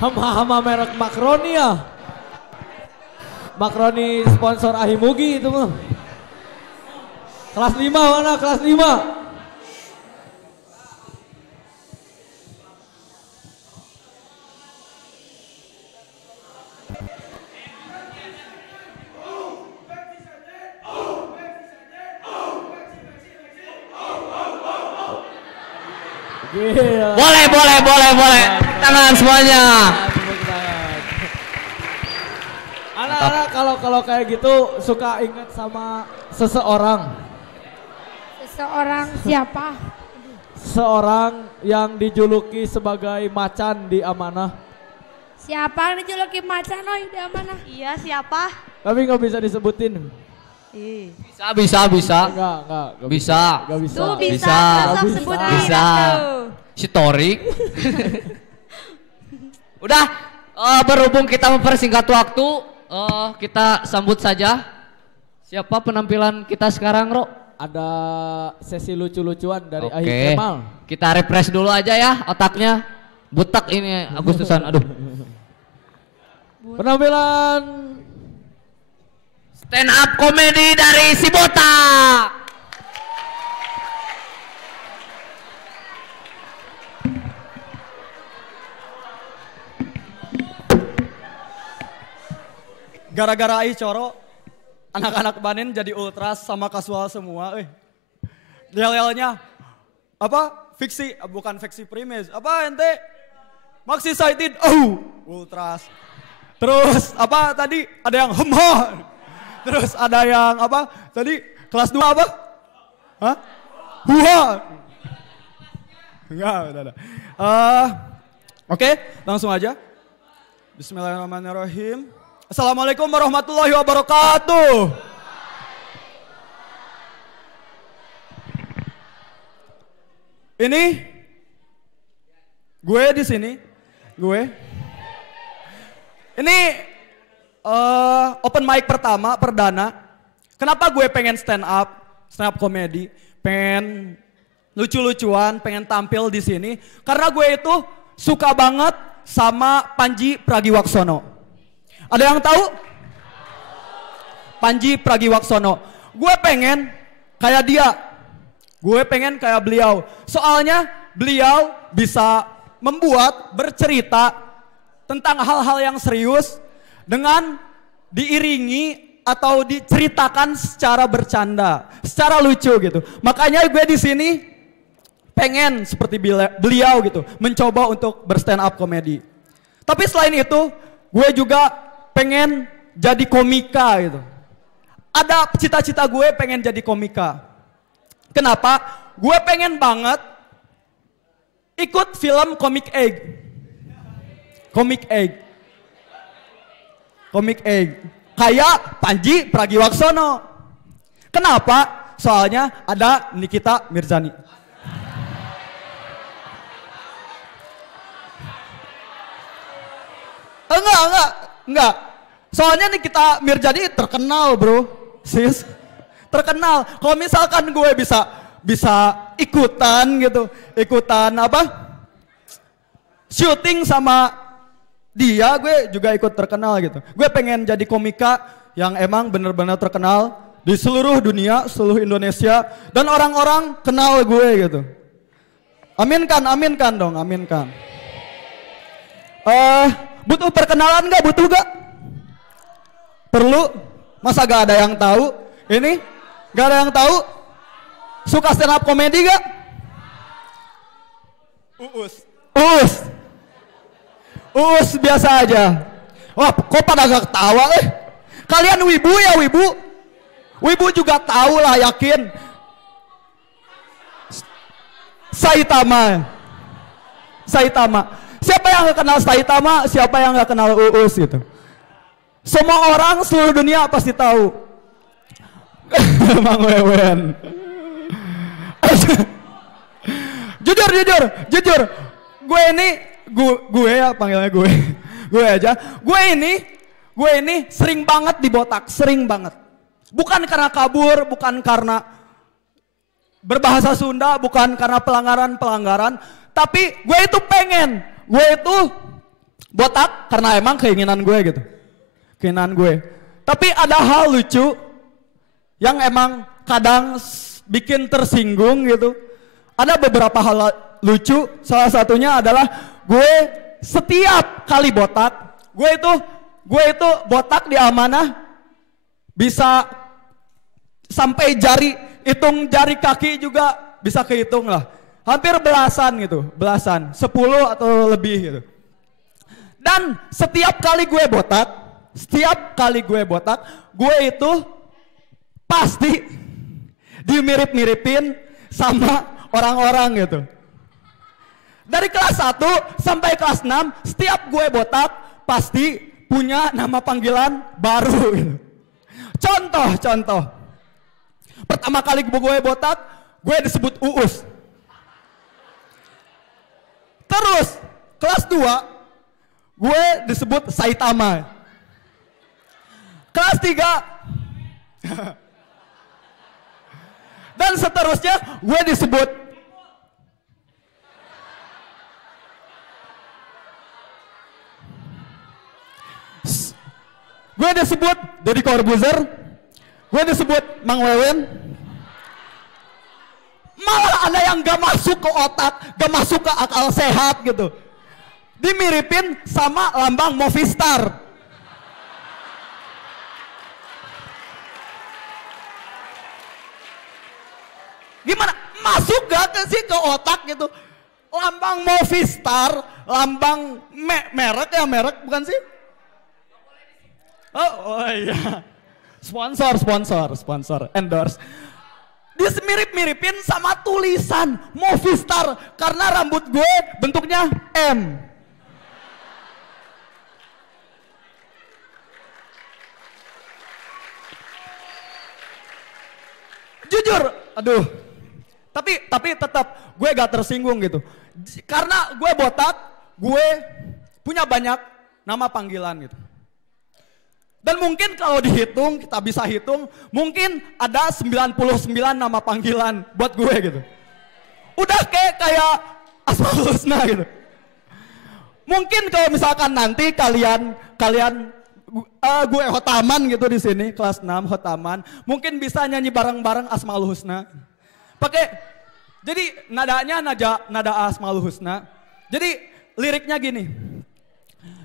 Hama-hama merek makroni ya. Makroni sponsor Ahimugi itu mah. Kelas 5 mana? Kelas 5. Yeah. Boleh. Tangan semuanya. Anak-anak kalau kayak gitu suka ingat sama seseorang. Seseorang siapa? Seorang yang dijuluki sebagai macan di amanah. Siapa yang dijuluki macan di amanah? Iya, siapa? Tapi nggak bisa disebutin. Bisa. Enggak Bisa. Nggak bisa. Tuh bisa. Bisa. Sok sebutin Bisa. atuh. Si Torik. Udah, berhubung kita mempersingkat waktu, kita sambut saja. Siapa penampilan kita sekarang, Ro? Ada sesi lucu-lucuan dari Oke. Ahik Kemal. Kita refresh dulu aja ya otaknya. Butak ini Agustusan, aduh. Penampilan Stand up komedi dari si Botak. Gara-gara Ai Coro, anak-anak Banin jadi ultras sama kasual semua. Yel-yelnya, apa? Fiksi, bukan fiksi primis. Apa ente? Maxi excited, ultras. Terus apa tadi? Ada yang hemha. Terus ada yang apa? Tadi kelas 2 apa? Hah? Huha. Enggak, udah. Oke, langsung aja. Bismillahirrahmanirrahim. Assalamualaikum warahmatullahi wabarakatuh. Ini gue di sini. Ini open mic pertama, perdana. Kenapa gue pengen stand up comedy, pengen lucu-lucuan, pengen tampil di sini? Karena gue itu suka banget sama Panji Pragiwaksono. Ada yang tahu? Panji Pragiwaksono. Gue pengen kayak dia. Gue pengen kayak beliau. Soalnya beliau bisa bercerita tentang hal-hal yang serius dengan diiringi atau diceritakan secara bercanda, secara lucu gitu. Makanya gue di sini pengen seperti beliau gitu, mencoba untuk berstand up komedi. Tapi selain itu, gue juga pengen jadi komika gitu. Ada cita-cita gue pengen jadi komika. Kenapa? Gue pengen banget ikut film Comic Egg. Kayak Panji Pragiwaksono. Kenapa? Soalnya ada Nikita Mirzani. Enggak. Soalnya Nikita Mirzani terkenal, bro. Sis. Terkenal. Kalau misalkan gue bisa ikutan gitu. Ikutan apa? Syuting sama dia, gue juga ikut terkenal gitu. Gue pengen jadi komika yang emang bener-bener terkenal di seluruh dunia, seluruh Indonesia. Dan orang-orang kenal gue gitu. Aminkan dong. Butuh perkenalan gak? Butuh gak? Perlu? Masa gak ada yang tahu? Ini? Gak ada yang tahu? Suka stand up komedi gak? Uus biasa aja. Wah, kok pada gak ketawa Kalian wibu ya, wibu? Wibu juga tahu lah, yakin. Saitama. Siapa yang gak kenal Saitama? Siapa yang gak kenal Uus gitu? Semua orang seluruh dunia pasti tahu. Emang wewen. Jujur. Gue ya panggilnya gue. Gue aja. Gue ini sering banget dibotak, sering banget. Bukan karena kabur, bukan karena berbahasa Sunda, bukan karena pelanggaran, tapi gue itu pengen. Gue itu botak karena emang keinginan gue gitu. Keinginan gue. Tapi ada hal lucu yang emang kadang bikin tersinggung gitu. Ada beberapa hal lucu, salah satunya adalah gue setiap kali botak, gue itu botak di amanah bisa sampai hitung jari kaki juga bisa kehitung lah. Hampir belasan gitu, 10 atau lebih gitu. Dan setiap kali gue botak, gue itu pasti dimirip-miripin sama orang-orang gitu. Dari kelas 1 sampai kelas 6, setiap gue botak pasti punya nama panggilan baru gitu. Contoh. Pertama kali gue botak, gue disebut Uus. Terus kelas 2, gue disebut Saitama. Kelas 3 dan seterusnya gue disebut Deddy Corbuzier, gue disebut Mang Wewen. Malah ada yang gak masuk ke otak, gak masuk ke akal sehat gitu. Dimiripin sama lambang Movistar. Gimana? Masuk gak sih ke otak gitu? Lambang Movistar, lambang merek bukan sih? Oh iya. Sponsor, endorse. Dia mirip-miripin sama tulisan Movistar karena rambut gue bentuknya M. Jujur, aduh. Tapi tetap gue gak tersinggung gitu. Karena gue botak, gue punya banyak nama panggilan gitu. Dan mungkin kalau dihitung, kita bisa hitung, mungkin ada 99 nama panggilan buat gue gitu. Udah kayak Asmaul Husna gitu. Mungkin kalau misalkan nanti kalian gue Hotaman gitu di sini, kelas 6 Hotaman, mungkin bisa nyanyi bareng-bareng Asmaul Husna. Jadi nadanya nada Asmaul Husna. Jadi liriknya gini.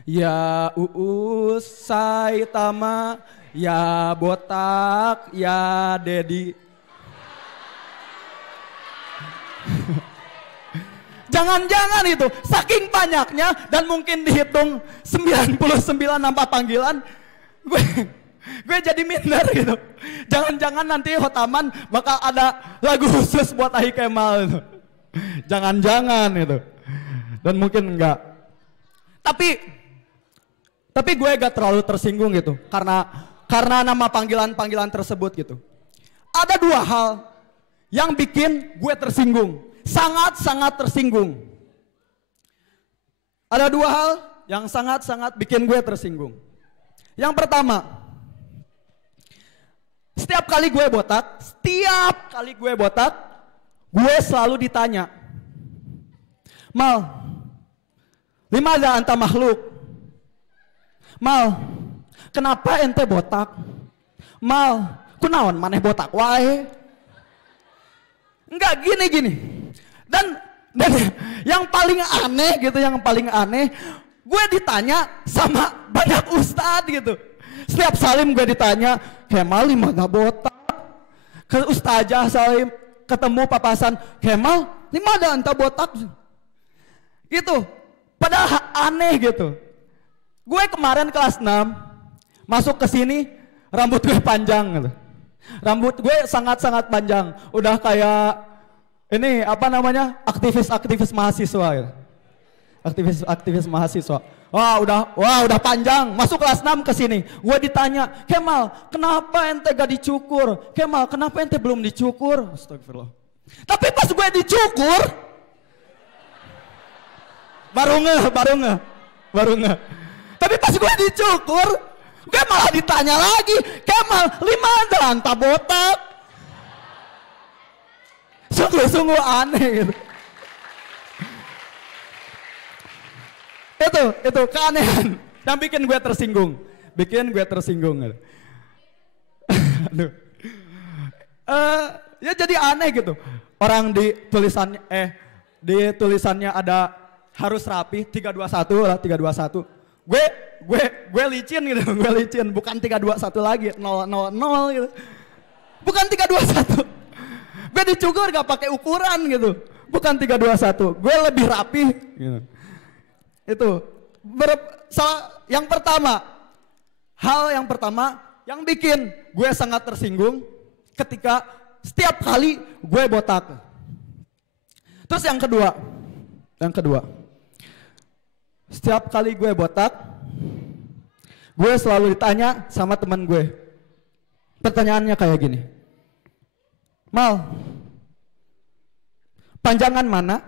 Ya Uus Saitama, ya botak, ya Dedi. Jangan-jangan itu saking banyaknya dan mungkin dihitung 99 nama panggilan, gue jadi minder gitu. Jangan-jangan nanti Hotaman bakal ada lagu khusus buat Ahi Kemal itu. Jangan-jangan itu. Dan mungkin enggak. Tapi gue gak terlalu tersinggung gitu karena nama panggilan tersebut gitu. Ada 2 hal yang bikin gue tersinggung, sangat-sangat tersinggung. Ada 2 hal yang sangat-sangat bikin gue tersinggung. Yang pertama, setiap kali gue botak, gue selalu ditanya, Mal, lima ada anta makhluk. Mal, kenapa ente botak? Mal, kunaon maneh botak wae? Enggak gini. Dan yang paling aneh, gue ditanya sama banyak ustadz gitu. Setiap salim gue ditanya, Kemal lima gak botak? Ke ustazah salim ketemu papasan, Kemal lima ada anta botak? Gitu. Padahal aneh gitu. Gue kemarin kelas 6 masuk ke sini, rambut gue panjang gitu. Rambut gue sangat-sangat panjang. Udah kayak ini apa namanya? Aktivis mahasiswa gitu. Aktivis mahasiswa. Wah, udah panjang. Masuk kelas 6 ke sini. Gue ditanya, "Kemal, kenapa ente gak dicukur? Kemal, kenapa ente belum dicukur?" Astagfirullah. Tapi pas gue dicukur baru nge. Tapi pas gue dicukur, gue malah ditanya lagi, Kemal, lima ada anta botak? Sungguh aneh gitu. Itu keanehan yang bikin gue tersinggung. Aduh. Ya jadi aneh gitu. Orang di tulisannya ada harus rapi 321 lah 321. Gue licin gitu, gue licin bukan 321 lagi 000 gitu. Bukan 321. Gue dicukur gak pakai ukuran gitu. Bukan 321. Gue lebih rapi gitu. Itu hal yang pertama yang bikin gue sangat tersinggung ketika setiap kali gue botak. Terus yang kedua, setiap kali gue botak, gue selalu ditanya sama teman gue. Pertanyaannya kayak gini, Mal, panjangan mana?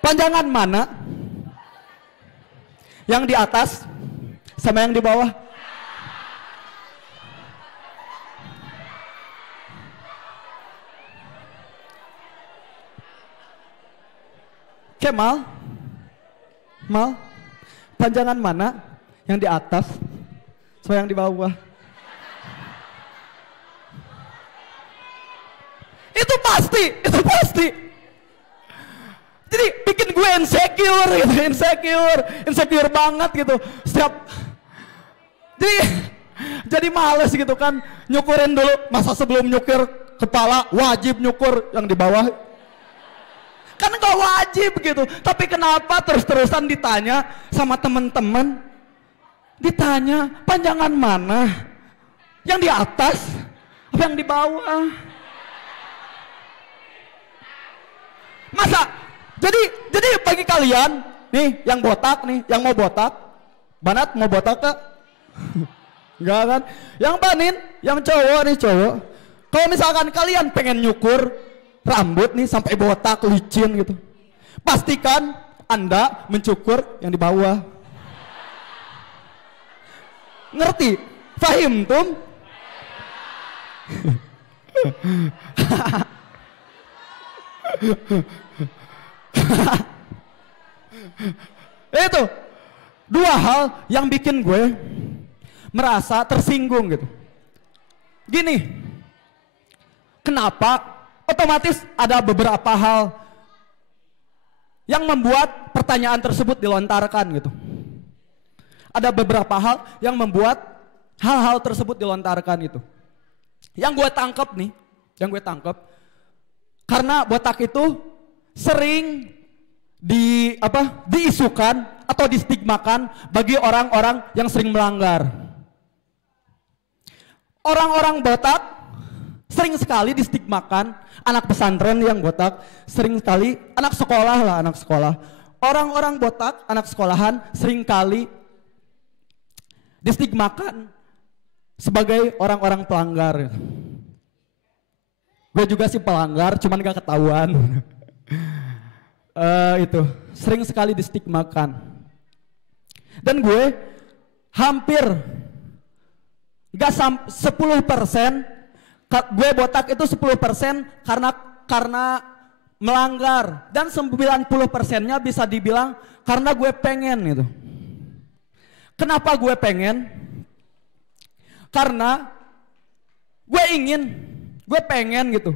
Panjangan mana? Yang di atas sama yang di bawah? Kemal, panjangan mana? Yang di atas sama yang di bawah? Itu pasti. Jadi bikin gue insecure banget gitu. Jadi males gitu kan, nyukurin dulu. Masa sebelum nyukur kepala wajib nyukur yang di bawah? Kan gak wajib gitu. Tapi kenapa terus-terusan ditanya sama temen-temen? Ditanya panjangan mana? Yang di atas apa yang di bawah? Masa? Jadi bagi kalian nih yang botak nih, yang mau botak, Banat mau botak kak? Enggak kan? Yang Banin, yang cowok nih cowok. Kalau misalkan kalian pengen nyukur rambut nih sampai botak licin gitu, pastikan Anda mencukur yang di bawah. Ngerti? Fahim tum? Itu dua hal yang bikin gue merasa tersinggung gitu. Gini, kenapa otomatis ada beberapa hal yang membuat pertanyaan tersebut dilontarkan gitu. Ada beberapa hal yang membuat hal-hal tersebut dilontarkan itu. Yang gue tangkap karena botak itu sering diisukan atau distigmakan bagi orang-orang yang sering melanggar. Orang-orang botak sering sekali distigmakan, anak pesantren yang botak sering sekali, anak sekolah. Orang-orang botak, anak sekolahan sering kali distigmakan sebagai orang-orang pelanggar. Gue juga sih pelanggar, cuman gak ketahuan. Itu sering sekali distigmakan. Dan gue hampir gak 10%, gue botak itu 10% karena melanggar, dan 90%-nya bisa dibilang karena gue pengen gitu. Kenapa gue pengen? Karena gue pengen gitu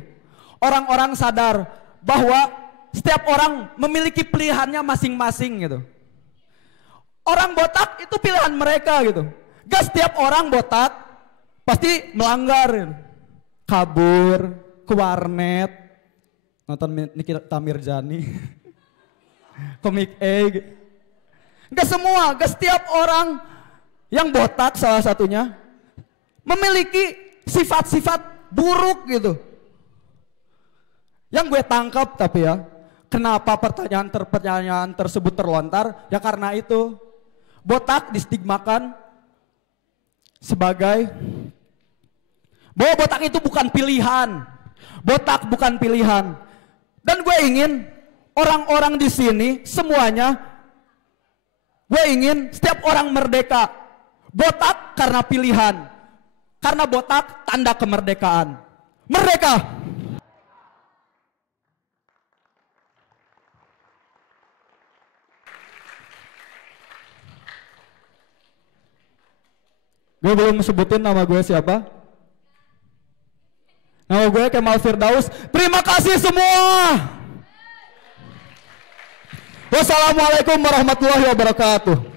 orang-orang sadar bahwa setiap orang memiliki pilihannya masing-masing gitu. Orang botak itu pilihan mereka gitu. Gak setiap orang botak pasti melanggar gitu. Kabur ke warnet, nonton Nikita Mirzani, Komik E. Gak semua, gak setiap orang yang botak salah satunya memiliki sifat-sifat buruk gitu. Yang gue tangkap tapi ya, kenapa pertanyaan tersebut terlontar? Ya karena itu, botak distigmakan sebagai bahwa botak itu bukan pilihan. Botak bukan pilihan. Dan gue ingin orang-orang di sini semuanya, gue ingin setiap orang merdeka. Botak karena pilihan. Karena botak tanda kemerdekaan. Merdeka. Gue belum sebutin nama gue siapa. Nama gue Kemal Firdaus. Terima kasih semua. Wassalamualaikum warahmatullahi wabarakatuh.